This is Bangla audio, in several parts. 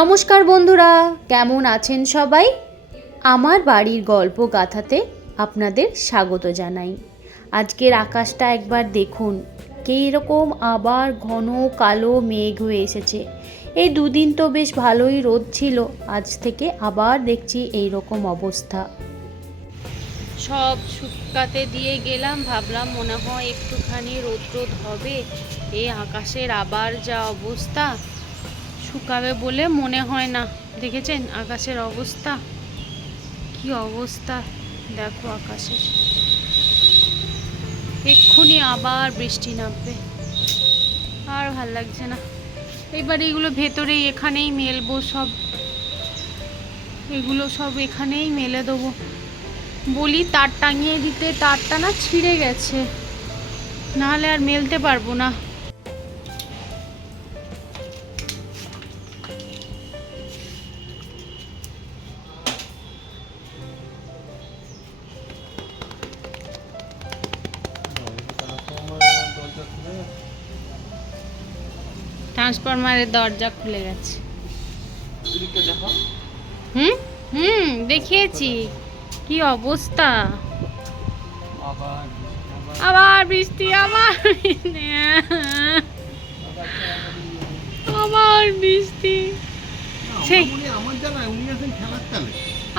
নমস্কার বন্ধুরা, কেমন আছেন সবাই? আমার বাড়ির গল্প গাথাতে আপনাদের স্বাগত জানাই। আজকের আকাশটা একবার দেখুন, কীরকম আবার ঘন কালো মেঘ হয়ে এসেছে। এই দুদিন তো বেশ ভালোই রোদ ছিল, আজ থেকে আবার দেখছি এই রকম অবস্থা। সব শুকাতে দিয়ে গেলাম, ভাবলাম মনে হয় একটুখানি রোদ হবে। এই আকাশের আবার যা অবস্থা, শুকাবে বলে মনে হয় না। দেখেছেন আকাশের অবস্থা, কি অবস্থা দেখো আকাশের। এক্ষুনি আবার বৃষ্টি নামবে, আর ভাল লাগছে না। এবার এগুলো ভেতরেই এখানেই মেলবো সব, এগুলো সব এখানেই মেলে দেবো। বলি তার টাঙিয়ে দিতে, তারটা না ছিঁড়ে গেছে, নাহলে আর মেলতে পারবো না। ট্রান্সফরমারের দরজা খুলে গেছে। দেখিয়েছি কি অবস্থা। আবার বৃষ্টি, আবার আবার বৃষ্টি,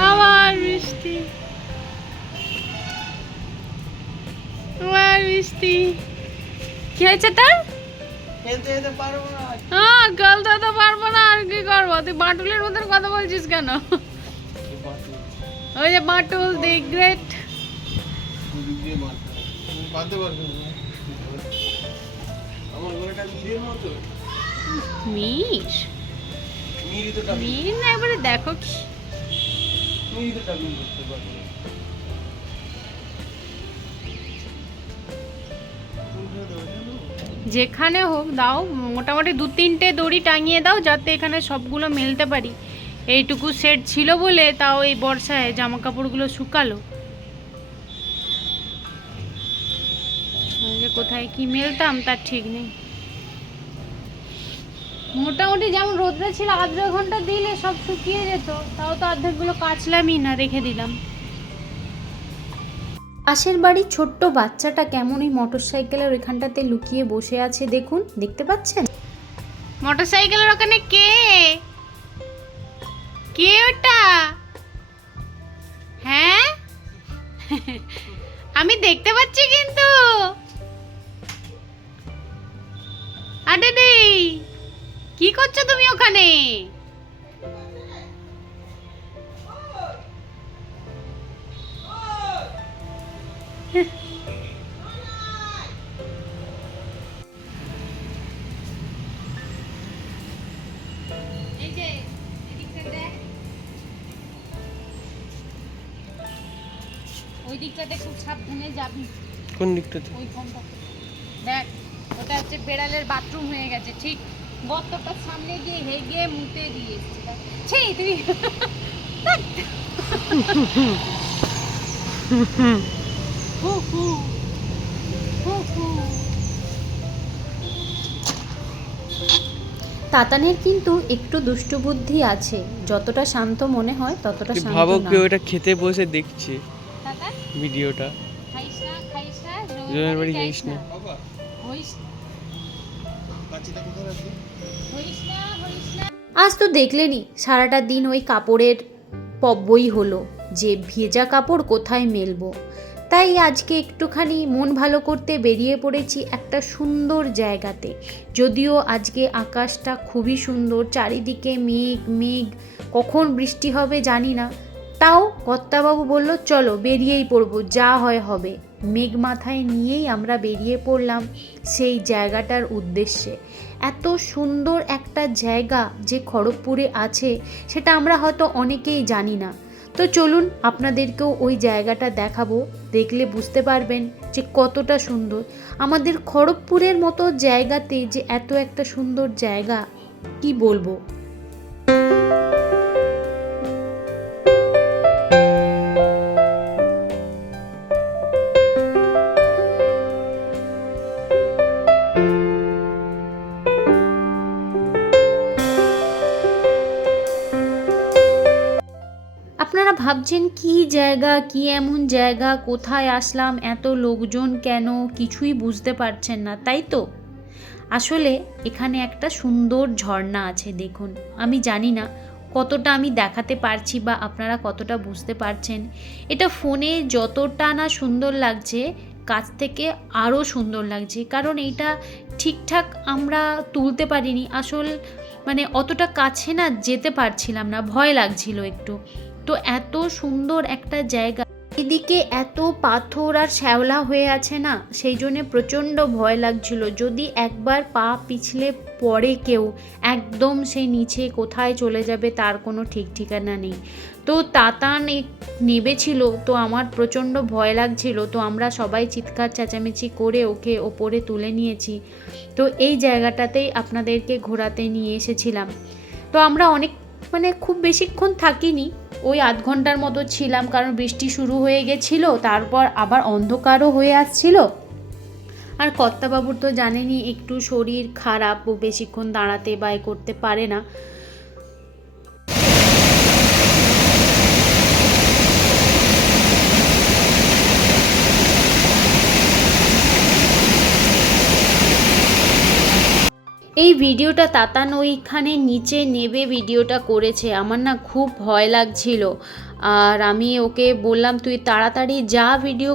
আবার বৃষ্টি, আবার বৃষ্টি। কি হয়েছে তার? খেলতে পারবো না। হ্যাঁ, খেলতে তো পারবো না, আর কি করবো? তুই বাটুলের মতন কথা বলছিস কেন? ওই যে বাটুল দি গ্রেট। মির মির না, এবারে দেখো কি যেখানে হোক দাও, মোটামুটি 2-3টে দড়ি টাঙিয়ে দাও, যাতে এখানে সবগুলো মেলতে পারি। এইটুকু সেট ছিল বলে তাও এই বর্ষায় জামা কাপড়গুলো শুকালো। কোথায় কি মেলতাম তার ঠিক নেই। মোটামুটি যেমন রোদটা ছিল, 1/2 ঘন্টা দিলে সব শুকিয়ে যেত, তাও তো অর্ধেকগুলো কাচলামই না, রেখে দিলাম। পাশের বাড়ির ছোট্ট বাচ্চাটা কেমন এই মোটর সাইকেলের ওইখানটাতে লুকিয়ে বসে আছে, দেখুন, দেখতে পাচ্ছেন? মোটর সাইকেলের ওখানে কে কে ওটা? হ্যাঁ আমি দেখতে পাচ্ছি কিন্তু। আরে দেই, কি করছো তুমি ওখানে? ওই দিকটাতে খুব সাবধানে যাবি। কোন দিকটাতে? ওই কোনটাতে দেখ, ওটা হচ্ছে বেড়ালের বাথরুম হয়ে গেছে, ঠিক গর্তটার সামনে গিয়ে হেগে মুতে দিয়ে এসেছি। ছি তুই তাতানের কিন্তু একটু দুষ্টু বুদ্ধি আছে, যতটা শান্ত মনে হয় ততটা শান্ত না। ভাবো কি ওটা খেতে বসে দেখছে ভিডিওটা। খাইস না, খাইস না, জয়ের বাড়ি যাইস না, হইস না, হইস না। আজ তো দেখলেনই সারাটা দিন ওই কাপড়ের পব্বই হলো, যে ভেজা কাপড় কোথায় মেলবো। তাই আজকে একটুখানি মন ভালো করতে বেরিয়ে পড়েছি একটা সুন্দর জায়গাতে। যদিও আজকে আকাশটা খুবই সুন্দর, চারিদিকে মেঘ মেঘ, কখন বৃষ্টি হবে জানি না। তাও কর্তাবাবু বলল চলো বেরিয়েই পড়বো, যা হয় হবে। মেঘ মাথায় নিয়েই আমরা বেরিয়ে পড়লাম সেই জায়গাটার উদ্দেশ্যে। এত সুন্দর একটা জায়গা যে খড়গপুরে আছে, সেটা আমরা হয়তো অনেকেই জানি না। তো চলুন আপনাদেরকেও ওই জায়গাটা দেখাবো, দেখলে বুঝতে পারবেন যে কতটা সুন্দর। আমাদের খড়গপুরের মতো জায়গাতে যে এত একটা সুন্দর জায়গা, কি বলবো। আপনারা ভাবছেন কি জায়গা, কি এমন জায়গা, কোথায় আসলাম, এত লোকজন কেন, কিছুই বুঝতে পারছেন না, তাই তো? আসলে এখানে একটা সুন্দর ঝর্ণা আছে, দেখুন। আমি জানি না কতটা আমি দেখাতে পারছি বা আপনারা কতটা বুঝতে পারছেন। এটা ফোনে যতটা না সুন্দর লাগছে, কাছ থেকে আরও সুন্দর লাগছে, কারণ এইটা ঠিকঠাক আমরা তুলতে পারিনি। মানে অতটা কাছে না যেতে পারছিলাম না, ভয় লাগছিল একটু। তো এত সুন্দর একটা জায়গা, এদিকে এত পাথর আর শ্যাওলা হয়ে আছে না, সেই জন্যে প্রচণ্ড ভয় লাগছিল। যদি একবার পা পিছলে পড়ে কেউ, একদম সেই নিচে কোথায় চলে যাবে তার কোনো ঠিক ঠিকানা নেই। তো তাতান নেবেছিল, তো আমার প্রচণ্ড ভয় লাগছিল। তো আমরা সবাই চিৎকার চেঁচামেচি করে ওকে ওপরে তুলে নিয়েছি। তো এই জায়গাটাতেই আপনাদেরকে ঘোরাতে নিয়ে এসেছিলাম। তো আমরা মানে খুব বেশিক্ষণ থাকিনি, ওই আধ ঘন্টার মতো ছিলাম, কারণ বৃষ্টি শুরু হয়ে গেছিলো, তারপর আবার অন্ধকারও হয়ে আসছিল। আর কর্তাবাবুর তো জানেনই একটু শরীর খারাপ, ও বেশিক্ষণ দাঁড়াতে বা করতে পারে না। এই ভিডিওটা তাতান ওইখানে নিচে নেবে ভিডিওটা করেছে। আমার না খুব ভয় লাগছিল, আর আমি ওকে বললাম তুই তাড়াতাড়ি যা, ভিডিও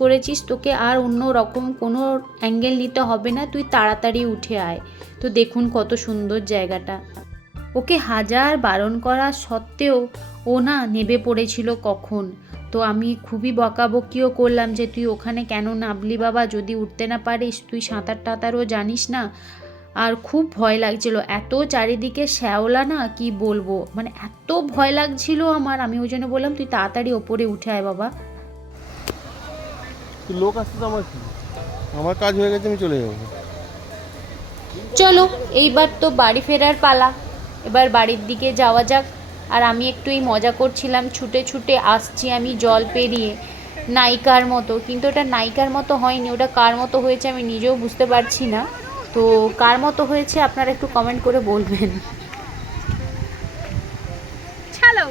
করেছিস, তোকে আর অন্য রকম কোনো অ্যাঙ্গেল নিতে হবে না, তুই তাড়াতাড়ি উঠে আয়। তো দেখুন কত সুন্দর জায়গাটা। ওকে হাজার বারণ করা সত্ত্বেও ও না নেবে পড়েছিল কখন। তো আমি খুবই বকাবকিও করলাম যে তুই ওখানে কেন নামলি বাবা, যদি উঠতে না পারিস, তুই সাঁতার টাতারও জানিস না। আর খুব ভয় লাগছিল, এত চারিদিকে শ্যাওলা না কি বলবো, মানে এত ভয় লাগছিল আমার। আমি ওই জন্য বললাম তুই তাড়াতাড়ি ওপরে উঠে আয় বাবা। লোক আসতে তো আমার কাজ হয়ে গেছে, আমি চলে যাবো। চলো এইবার তো বাড়ি ফেরার পালা, এবার বাড়ির দিকে যাওয়া যাক। আর আমি একটু এই মজা করছিলাম, ছুটে ছুটে আসছি আমি জল পেরিয়ে, নায়িকার মতো। কিন্তু ওটা নায়িকার মতো হয়নি, ওটা কার মতো হয়েছে আমি নিজেও বুঝতে পারছি না। তো কার মতো হয়েছে আপনারা একটু কমেন্ট করে বলবেন। চলো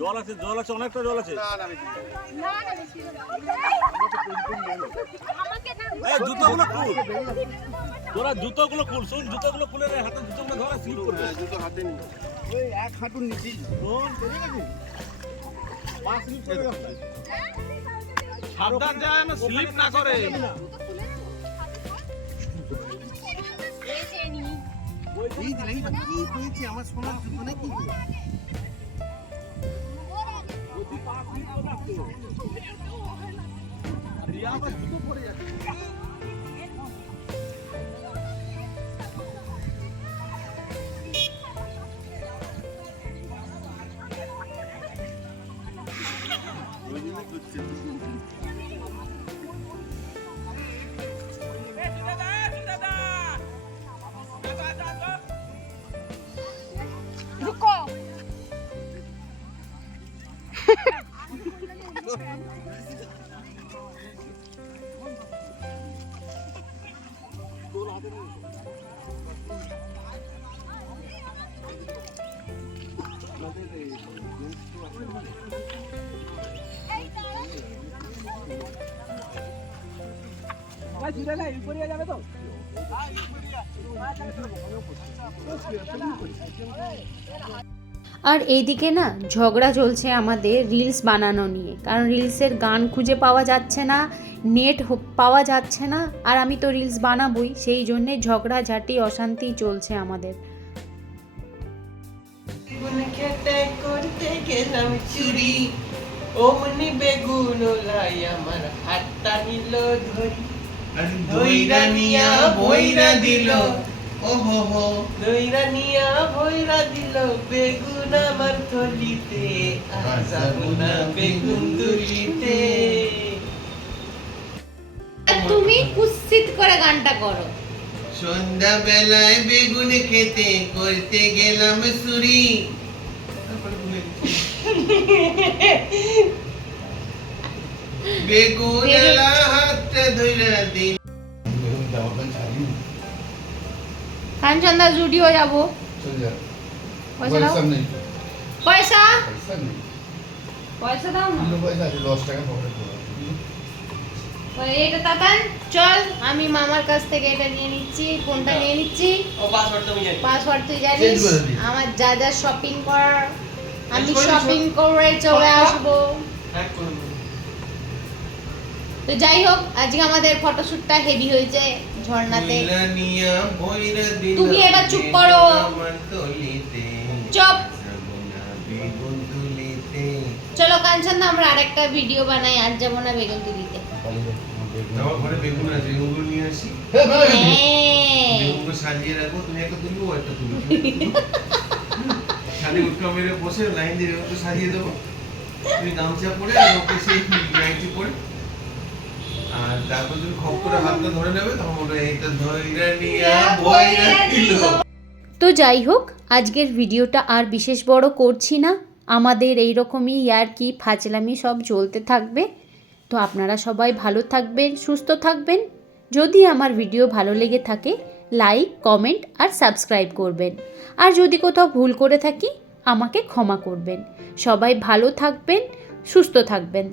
জল আছে, অনেকটা জল আছে। জুতোগুলো খুল, তোরা জুতোগুলো খুল, শোন জুতোগুলো খুলে রে, হাতে জুতোগুলো ধরে স্লিপ করবে। জুতো হাতে নি, ওই এক হাঁটুর নিচে শোন, চলে গেছে পা স্লিপ করে যাচ্ছে। সাবধান যেন স্লিপ না করে। এই দিলেই কি হয়েছে আমার সোনার জুতো নাকি? যদি পা স্লিপ করে যাচ্ছে, রিয়া আবার জুতো পড়ে যাচ্ছে। আর এইদিকে না ঝগড়া চলছে আমাদের রিলস বানানো নিয়ে, কারণ রিলসের গান খুঁজে পাওয়া যাচ্ছে না, নেট পাওয়া যাচ্ছে না, আর আমি তো রিলস বানাবই, সেই জন্যে ঝগড়াঝাটি অশান্তি চলছে আমাদের। করতে গেলাম চুরি, ওমনি বেগুন লাই আমার হাতটা নিল ধরি, ধইরা নিয়া ভইরা দিল, ওহো হো ধইরা নিয়া ভইরা দিল বেগুন আমার থলিতে, আসাবো না বেগুন তুলিতে। তুমি কুৎসিত করে গানটা করো। সন্ধ্যা বেলায় বেগুন খেতে করতে গেলাম চুরি, বেগুনলা হাতে ধইরা দিন কাঞ্চনদা জুডিও যাবো। পয়সা দাও, পয়সা পয়সা দাও না। এটা তাতান চল, আমি মামার কাছ থেকে এটা নিয়ে নিচ্ছি, ফোনটা নিয়ে নিচ্ছি। ও পাসওয়ার্ড তুমি জানি। পাসওয়ার্ড তুই জানিস, আমার যা যা শপিং করার আমি শপিং করে চলে আসবো। হ্যাঁ করব। তো যাই হোক, আজকে আমাদের ফটোশুটটা হেভি হয়েছে ঝর্ণাতে। তুমি এবার চুপ করো, চুপ। চলো কাঞ্চনদা আমরা আরেকটা ভিডিও বানাই, আজ যাবো না বেগুন তুলিতে। আমার ঘরে বেগুন আছে, বেগুনগুলো নিয়ে আসি। হ্যাঁ বেগুনগুলো সাজিয়ে রাখবো, তুমি একটা তুলবো একটা তুলবো। খালি উঠকা মেরে বসে লাইন দিয়ে বেগুনগুলো সাজিয়ে দেবো। তুমি গামছা পরে আর ওকে সেই নাইটি পরে, আর তারপর তুমি খপ করে হাতটা ধরে নেবে, তখন ওটা এইটা ধইরা নিয়া বইরা দিল। তো যাই হোক, আজকের ভিডিওটা আর বিশেষ বড় করছি না, আমাদের এই রকমই ইয়ার্কি ফাজলামি সব চলতে থাকবে। তো আপনারা সবাই ভালো থাকবেন, সুস্থ থাকবেন। যদি আমার ভিডিও ভালো লেগে থাকে লাইক, কমেন্ট আর সাবস্ক্রাইব করবেন। আর যদি কোথাও ভুল করে থাকি আমাকে ক্ষমা করবেন। সবাই ভালো থাকবেন, সুস্থ থাকবেন।